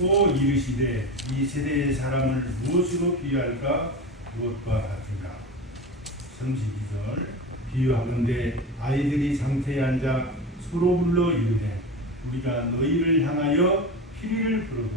또 이르시되 이 세대의 사람을 무엇으로 비유할까? 무엇과 같은가? 32절 비유하건대 아이들이 장태에 앉아 서로 불러 이르되 우리가 너희를 향하여 피리를 불어도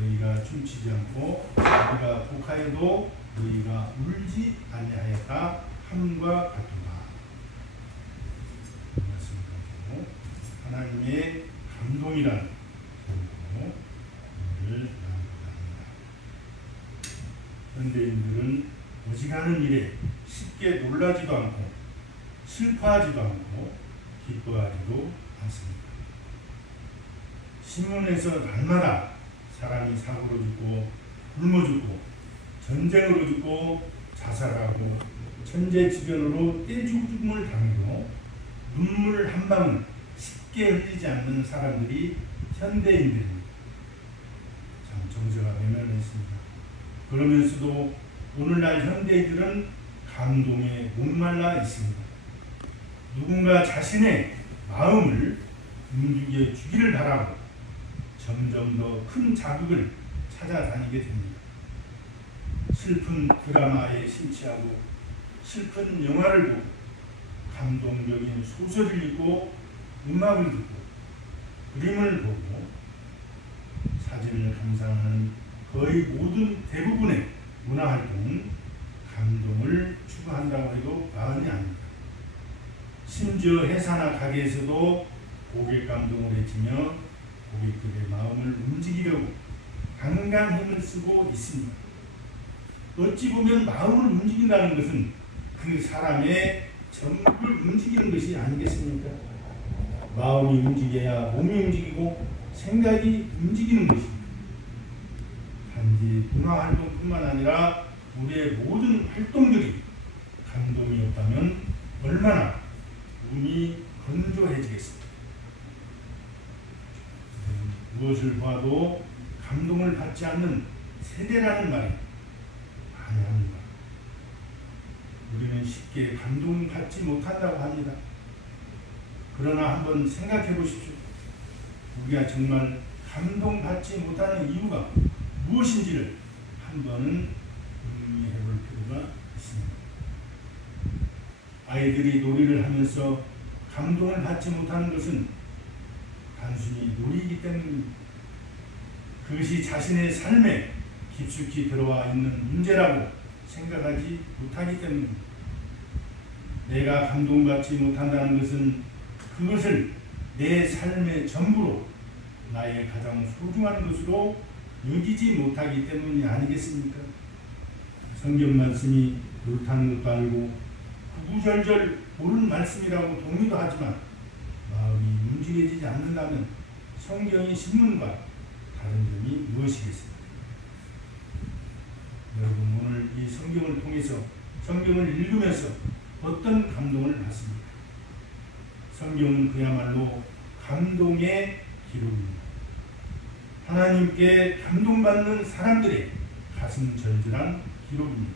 너희가 춤추지 않고 우리가 곡하여도 너희가 울지 아니하였다 함과 같도다. 말씀 가지고 하나님의 감동이란 오늘 나누고자 합니다. 현대인들은 어지간한 일에 쉽게 놀라지도 않고 슬퍼하지도 않고 기뻐하지도 않습니다. 신문에서 날마다 사람이 사고로 죽고 굶어 죽고 전쟁으로 죽고 자살하고 천재지변으로 떼죽음을 당해도 눈물 한 방울 쉽게 흘리지 않는 사람들이 현대인들입니다. 참 정서가 외면했습니다. 그러면서도 오늘날 현대인들은 감동에 목말라 있습니다. 누군가 자신의 마음을 움직여 주기를 바라고 점점 더 큰 자극을 찾아다니게 됩니다. 슬픈 드라마에 심취하고 슬픈 영화를 보고 감동적인 소설을 읽고 음악을 듣고 그림을 보고 사진을 감상하는 거의 모든 대부분의 문화활동은 감동을 추구한다고 해도 과언이 아닙니다. 심지어 회사나 가게에서도 고객 감동을 외치며 고객들의 마음을 움직이려고 강간 힘을 쓰고 있습니다. 어찌 보면 마음을 움직인다는 것은 그 사람의 전부를 움직이는 것이 아니겠습니까? 마음이 움직여야 몸이 움직이고 생각이 움직이는 것입니다. 단지 문화활동뿐만 아니라 우리의 모든 활동들이 감동이 없다면 얼마나 몸이 건조해지겠습니까? 무엇을 봐도 감동을 받지 않는 세대라는 말이 아니합니다. 우리는 쉽게 감동받지 못한다고 합니다. 그러나 한번 생각해 보십시오. 우리가 정말 감동받지 못하는 이유가 무엇인지를 한번은 의미해 볼 필요가 있습니다. 아이들이 놀이를 하면서 감동을 받지 못하는 것은 단순히 놀이이기 때문입니다. 그것이 자신의 삶에 깊숙이 들어와 있는 문제라고 생각하지 못하기 때문입니다. 내가 감동받지 못한다는 것은 그것을 내 삶의 전부로 나의 가장 소중한 것으로 여기지 못하기 때문이 아니겠습니까? 성경 말씀이 옳다는 것도 알고 구구절절 옳은 말씀이라고 동의도 하지만 마음이 움직여지지 않는다면 성경의 신문과 다른 점이 무엇이겠습니까? 여러분 오늘 이 성경을 통해서 성경을 읽으면서 어떤 감동을 받습니까? 성경은 그야말로 감동의 기록입니다. 하나님께 감동받는 사람들의 가슴 절절한 기록입니다.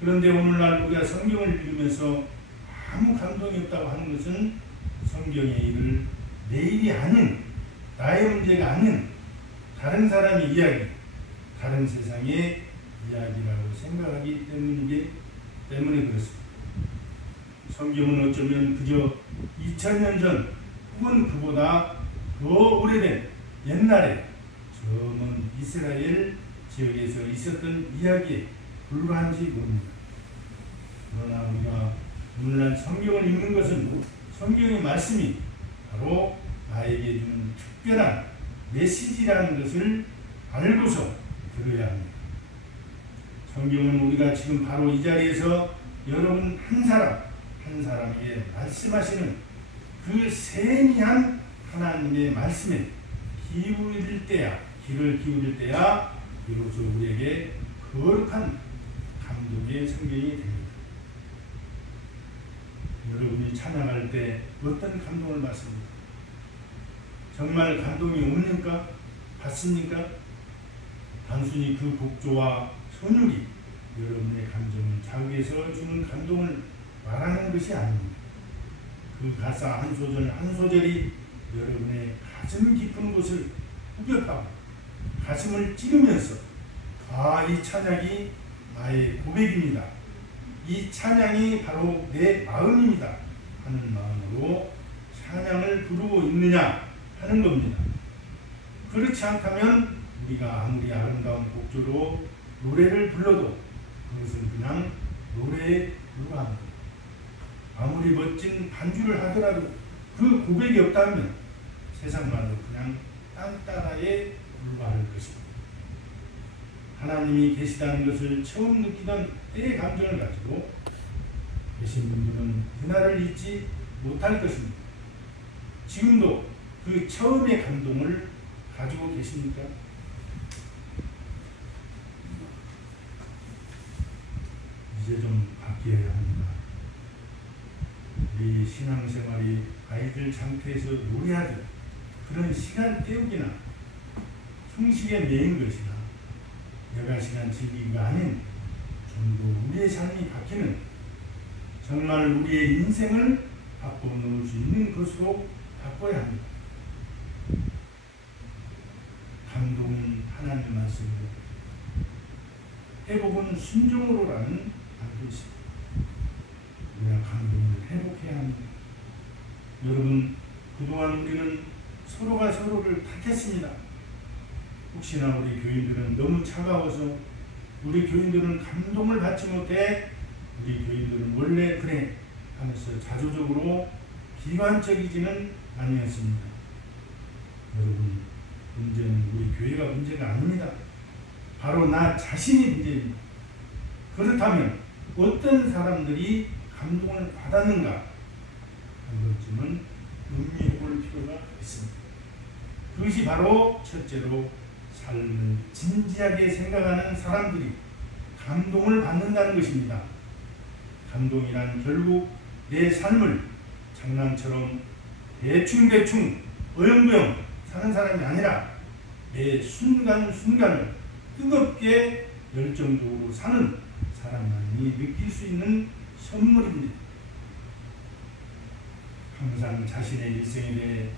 그런데 오늘날 우리가 성경을 읽으면서 아무 감동이 없다고 하는 것은 성경의 일을 내 일이 아닌 나의 문제가 아닌 다른 사람의 이야기, 다른 세상의 이야기라고 생각하기 때문에 그렇습니다. 성경은 어쩌면 그저 2000년 전 혹은 그보다 더 오래된 옛날에 저 먼 이스라엘 지역에서 있었던 이야기에 불과한지 모릅니다. 그러나 우리가 오늘날 성경을 읽는 것은 성경의 말씀이 바로 나에게 주는 특별한 메시지라는 것을 알고서 들어야 합니다. 성경은 우리가 지금 바로 이 자리에서 여러분 한 사람 한 사람에게 말씀하시는 그 세미한 하나님의 말씀에 귀를 기울일 때야 비로소 우리에게 거룩한 감동의 성경이 됩니다. 여러분이 찬양할 때 어떤 감동을 받습니까? 정말 감동이 옵니까? 받습니까? 단순히 그 곡조와 선율이 여러분의 감정을 자극해서 주는 감동을 말하는 것이 아닙니다. 그 가사 한 소절 한 소절이 여러분의 가슴 깊은 곳을 후벼파고 가슴을 찌르면서 이 찬양이 나의 고백입니다. 이 찬양이 바로 내 마음입니다. 하는 마음으로 찬양을 부르고 있느냐 하는 겁니다. 그렇지 않다면 우리가 아무리 아름다운 곡조로 노래를 불러도 그것은 그냥 노래에 불과합니다. 아무리 멋진 반주를 하더라도 그 고백이 없다면 세상 말로 그냥 딴따라에 불과할 것입니다. 하나님이 계시다는 것을 처음 느끼던 때의 감정을 가지고 계신 분들은 그날을 잊지 못할 것입니다. 지금도 그 처음의 감동을 가지고 계십니까? 이제 좀 바뀌어야 합니다. 우리 신앙생활이 아이들 상태에서 노래하듯 그런 시간 때우기나 형식에 매인 것이나 여가 시간 즐기기가 아닌 좀 더 우리의 삶이 바뀌는 정말 우리의 인생을 바꿔놓을 수 있는 것으로 바꿔야 합니다. 감동은 하나님의 말씀으로, 회복은 순종으로라는 말도 있습니다. 우리가 감동을 회복해야 합니다. 여러분, 그동안 우리는 서로가 서로를 탓했습니다. 혹시나 우리 교인들은 너무 차가워서, 우리 교인들은 감동을 받지 못해, 우리 교인들은 원래 그래 하면서 자조적으로 비관적이지는 아니었습니다. 여러분, 문제는 우리 교회가 문제가 아닙니다. 바로 나 자신이 문제입니다. 그렇다면 어떤 사람들이 감동을 받았는가 한 번쯤은 음미해 볼 필요가 있습니다. 그것이 바로 첫째로 삶을 진지하게 생각하는 사람들이 감동을 받는다는 것입니다. 감동이란 결국 내 삶을 장난처럼 대충대충 어영부영 사는 사람이 아니라 매 순간순간을 뜨겁게 열정적으로 사는 사람만이 느낄 수 있는 선물입니다. 항상 자신의 일생에 대해,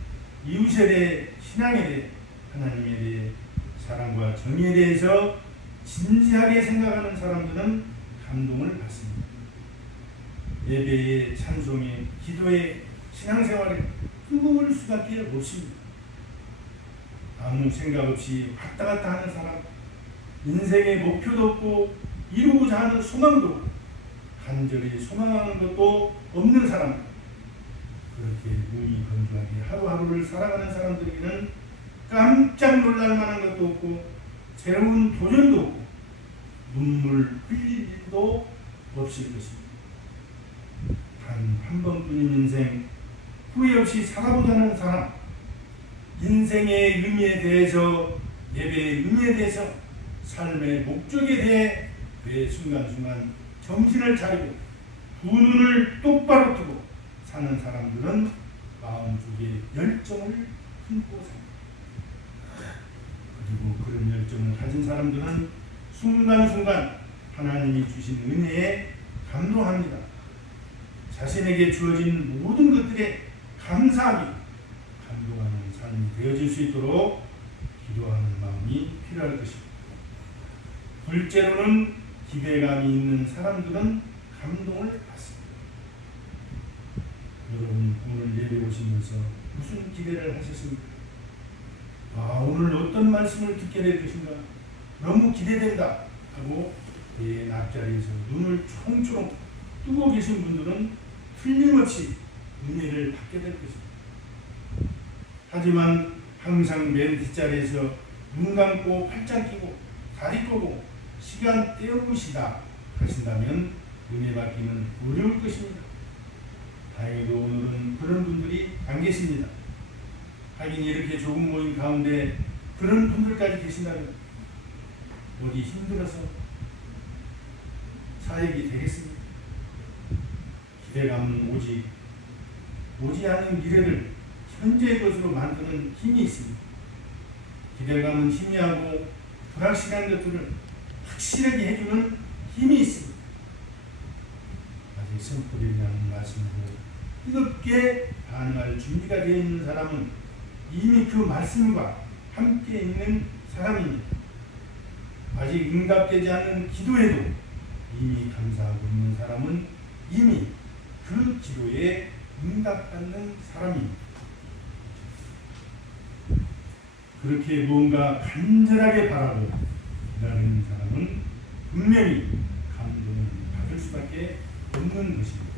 이웃에 대해, 신앙에 대해, 하나님에 대해, 사랑과 정의에 대해서 진지하게 생각하는 사람들은 감동을 받습니다. 예배에, 찬송에, 기도에, 신앙생활에 뜨거울 수밖에 없습니다. 아무 생각 없이 왔다 갔다 하는 사람, 인생의 목표도 없고 이루고자 하는 소망도 없고 간절히 소망하는 것도 없는 사람, 그렇게 눈이 건조하게 하루하루를 살아가는 사람들에게는 깜짝 놀랄 만한 것도 없고 새로운 도전도 없고 눈물 흘릴 일도 없을 것입니다. 단 한 번뿐인 인생, 후회 없이 살아보자는 사람, 인생의 의미에 대해서, 예배의 의미에 대해서, 삶의 목적에 대해 매 순간순간 정신을 차리고 두 눈을 똑바로 뜨고 사는 사람들은 마음속에 열정을 품고 삽니다. 그리고 그런 열정을 가진 사람들은 순간순간 하나님이 주신 은혜에 감동합니다. 자신에게 주어진 모든 것들에 감사하며 감동하는 삶이 되어질 수 있도록 기도하는 마음이 필요할 것입니다. 둘째로는 기대감이 있는 사람들은 감동을 받습니다. 여러분, 오늘 예배 오시면서 무슨 기대를 하셨습니까? 오늘 어떤 말씀을 듣게 될 것인가? 너무 기대된다 하고 내 앞자리에서 눈을 총총 뜨고 계신 분들은 틀림없이 은혜를 받게 될 것입니다. 하지만 항상 맨 뒷자리에서 눈 감고 팔짱 끼고 다리 꼬고 시간 때우시다 하신다면 은혜 받기는 어려울 것입니다. 다행히도 오늘은 그런 분들이 안 계십니다. 하긴 이렇게 좁은 모임 가운데 그런 분들까지 계신다면 어디 힘들어서 사역이 되겠습니까? 기대감은 오지 않은 미래를 현재의 것으로 만드는 힘이 있습니다. 기대감은 희미하고 불확실한 것들을 확실하게 해주는 힘이 있습니다. 아직 선포되지 않은 말씀으로 뜨겁게 반응할 준비가 되어 있는 사람은 이미 그 말씀과 함께 있는 사람입니다. 아직 응답되지 않는 기도에도 이미 감사하고 있는 사람은 이미 그 기도에 응답받는 사람입니다. 그렇게 무언가 간절하게 바라고 기다리는 사람은 분명히 감동을 받을 수밖에 없는 것입니다.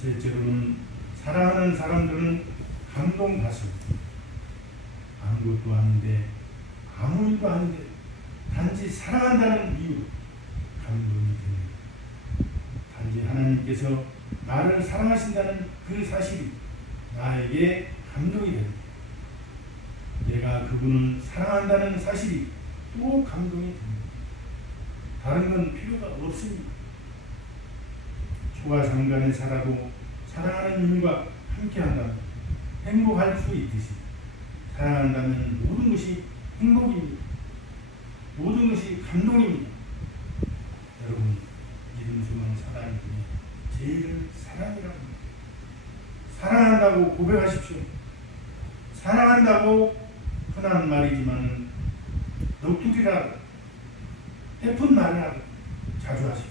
셋째로는 사랑하는 사람들은 감동받습니다. 아무것도 아닌데 아무 일도 아닌데 단지 사랑한다는 이유로 감동이 됩니다. 단지 하나님께서 나를 사랑하신다는 그 사실이 나에게 감동이 됩니다. 내가 그분을 사랑한다는 사실이 또 감동이 됩니다. 다른 건 필요가 없습니다. 초가 상간에 살아도 사랑하는 이님과 함께한다면 행복할 수 있듯이 사랑한다면 모든 것이 행복입니다. 모든 것이 감동입니다. 여러분, 믿음, 소망, 사랑 중에 제일 사랑이라고 합니다. 사랑한다고 고백하십시오. 사랑한다고 흔한 말이지만 넋두리라도 해픈 말이라도 자주 하십시오.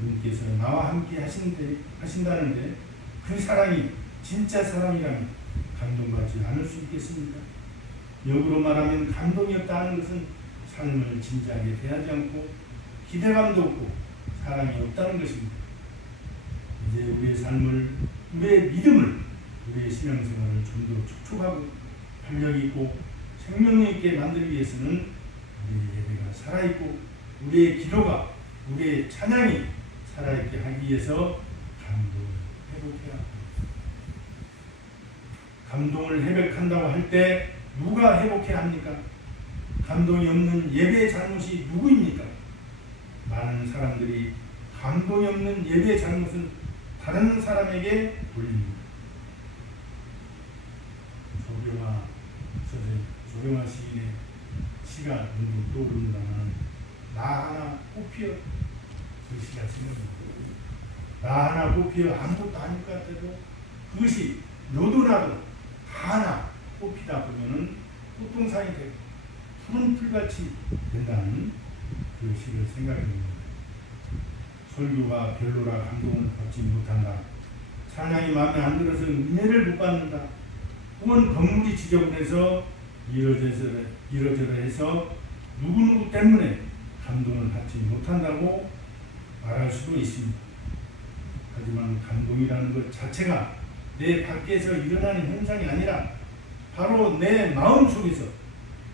그분께서 나와 함께 하신다는데 그 사랑이 진짜 사랑이라면 감동받지 않을 수 있겠습니까? 역으로 말하면 감동이 없다는 것은 삶을 진지하게 대하지 않고 기대감도 없고 사랑이 없다는 것입니다. 이제 우리의 삶을, 우리의 믿음을, 우리의 신앙생활을 좀 더 촉촉하고 활력 있고 생명력 있게 만들기 위해서는 우리의 예배가 살아있고 우리의 기도가, 우리의 찬양이 살아있게 하기 위해서 감동을 회복해야 합니다. 감동을 회복한다고 할 때 누가 회복해야 합니까? 감동이 없는 예배의 잘못이 누구입니까? 많은 사람들이 감동이 없는 예배의 잘못은 다른 사람에게 돌립니다. 조경화 시인의 시가 눈으로 떠오른다면 나 하나 꽃피어, 그 시가 생각납니다. 나 하나 꽃피어 아무것도 아닐 것 같아도 그것이 너도 나도 하나 꽃피다 보면은 꽃동산이 되고 푸른 풀같이 된다는 그 시를 생각합니다. 설교가 별로라 감동을 받지 못한다. 찬양이 마음에 안 들어서 은혜를 못 받는다. 혹은 건물이 지저분해서 이러저러 해서 누구누구 때문에 감동을 받지 못한다고 말할 수도 있습니다. 하지만 감동이라는 것 자체가 내 밖에서 일어나는 현상이 아니라 바로 내 마음속에서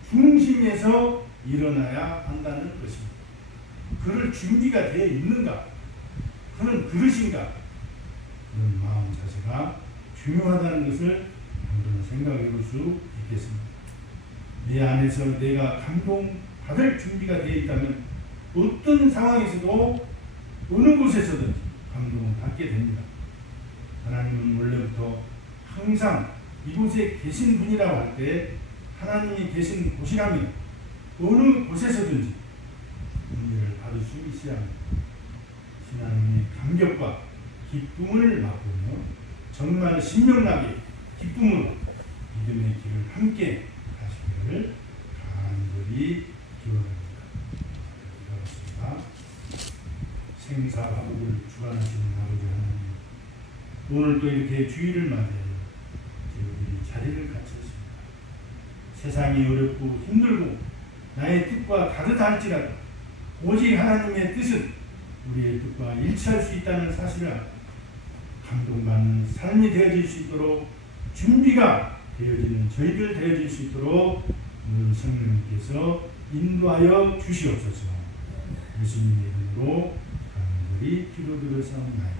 중심에서 일어나야 한다는 것입니다. 그럴 준비가 되어 있는가? 그런 그릇인가? 그런 마음 자세가 중요하다는 것을 한번 생각해 볼 수 있겠습니다. 내 안에서 내가 감동받을 준비가 되어 있다면 어떤 상황에서도 어느 곳에서든 감동을 받게 됩니다. 하나님은 원래부터 항상 이곳에 계신 분이라고 할 때 하나님이 계신 곳이라면 어느 곳에서든지 은혜를 받을 수 있어야 합니다. 하나님의 감격과 기쁨을 맛보며 정말 신명나게 기쁨으로 믿음의 길을 함께 가시기를 간절히 기원합니다. 기도하겠습니다. 생사화복을 주관하시는 아버지 하나님, 오늘 또 이렇게 주일을 맞이해 우리 자리를 갖췄습니다. 세상이 어렵고 힘들고 나의 뜻과 다르다 할지라도 오직 하나님의 뜻은 우리의 뜻과 일치할 수 있다는 사실을 감동받는 삶이 되어질 수 있도록 준비가 되어지는 저희들 되어질 수 있도록 오늘 성령님께서 인도하여 주시옵소서. 예수님의 이름으로 간절히 기도드렸사옵나이다.